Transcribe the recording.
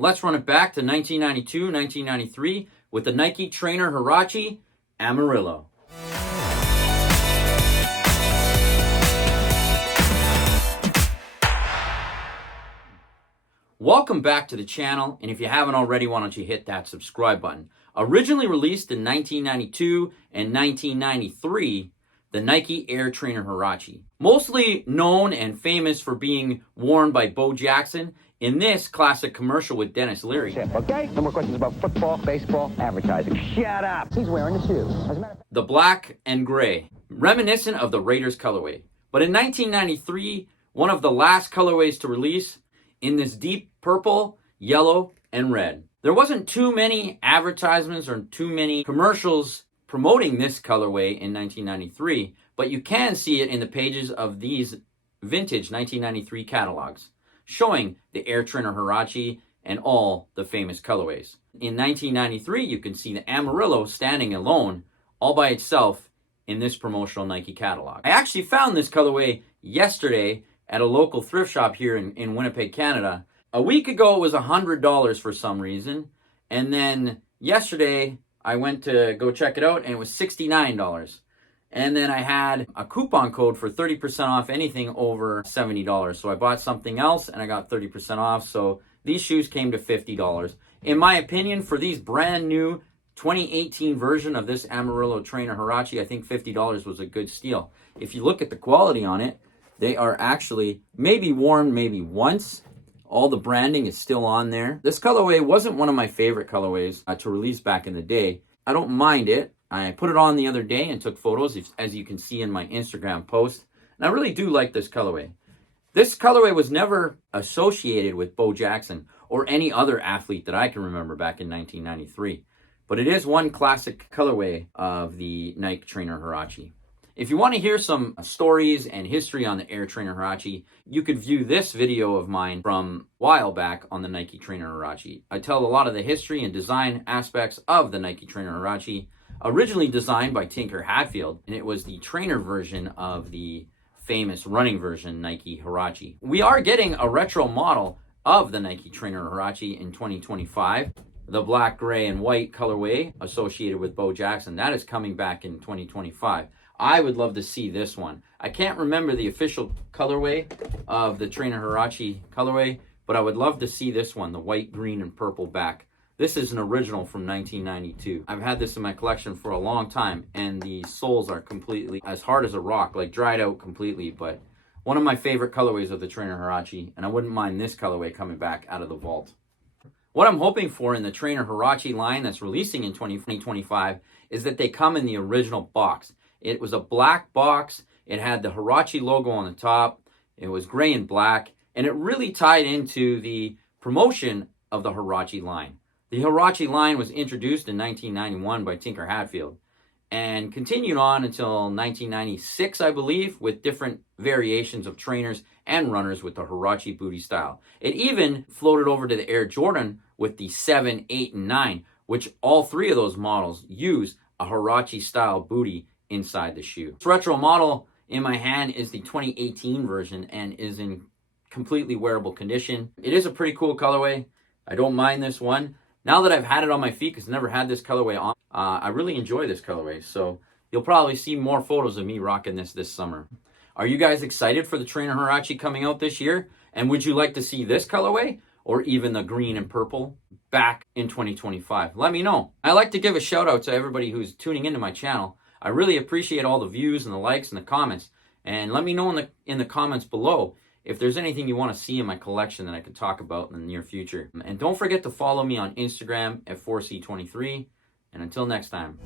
Let's run it back to 1992, 1993 with the Nike Trainer Huarache Amarillo. Welcome back to the channel, and if you haven't already, why don't you hit that subscribe button. Originally released in 1992 and 1993, the Nike Air Trainer Huarache. Mostly known and famous for being worn by Bo Jackson in this classic commercial with Dennis Leary. Okay, no more questions about football, baseball, advertising. Shut up! He's wearing the shoe. The black and gray, reminiscent of the Raiders colorway. But in 1993, one of the last colorways to release in this deep purple, yellow, and red. There wasn't too many advertisements or too many commercials promoting this colorway in 1993, but you can see it in the pages of these vintage 1993 catalogs, showing the Air Trainer Huarache and all the famous colorways. In 1993, you can see the Amarillo standing alone, all by itself, in this promotional Nike catalog. I actually found this colorway yesterday at a local thrift shop here in Winnipeg, Canada. A week ago, it was $100 for some reason. And then yesterday, I went to go check it out, and it was $69. And then I had a coupon code for 30% off anything over $70. So I bought something else, and I got 30% off. So these shoes came to $50. In my opinion, for these brand new 2018 version of this Amarillo Trainer Huarache, I think $50 was a good steal. If you look at the quality on it, they are actually maybe worn maybe once. All the branding is still on there. This colorway wasn't one of my favorite colorways to release back in the day. I don't mind it. I put it on the other day and took photos, as you can see in my Instagram post. And I really do like this colorway. This colorway was never associated with Bo Jackson or any other athlete that I can remember back in 1993. But it is one classic colorway of the Nike Trainer Huarache. If you want to hear some stories and history on the Air Trainer Huarache, you could view this video of mine from a while back on the Nike Trainer Huarache. I tell a lot of the history and design aspects of the Nike Trainer Huarache, originally designed by Tinker Hatfield, and it was the trainer version of the famous running version Nike Huarache. We are getting a retro model of the Nike Trainer Huarache in 2025. The black, gray, and white colorway associated with Bo Jackson, that is coming back in 2025. I would love to see this one. I can't remember the official colorway of the Trainer Huarache colorway, but I would love to see this one, the white, green, and purple back. This is an original from 1992. I've had this in my collection for a long time, and the soles are completely as hard as a rock, like dried out completely, but one of my favorite colorways of the Trainer Huarache, and I wouldn't mind this colorway coming back out of the vault. What I'm hoping for in the Trainer Huarache line that's releasing in 2025 is that they come in the original box. It was a black box. It had the Huarache logo on the top. It was gray and black, and it really tied into the promotion of the Huarache line. The Huarache line was introduced in 1991 by Tinker Hatfield and continued on until 1996, I believe, with different variations of trainers and runners with the Huarache booty style. It even floated over to the Air Jordan with the 7, 8, and 9, which all three of those models use a Huarache style booty inside the shoe. This retro model in my hand is the 2018 version and is in completely wearable condition. It is a pretty cool colorway. I don't mind this one. Now that I've had it on my feet, because I never had this colorway on, I really enjoy this colorway. So you'll probably see more photos of me rocking this summer. Are you guys excited for the Trainer Huarache coming out this year? And would you like to see this colorway or even the green and purple back in 2025? Let me know. I like to give a shout out to everybody who's tuning into my channel. I really appreciate all the views and the likes and the comments. And let me know in the comments below if there's anything you want to see in my collection that I could talk about in the near future. And don't forget to follow me on Instagram at 4C23. And until next time.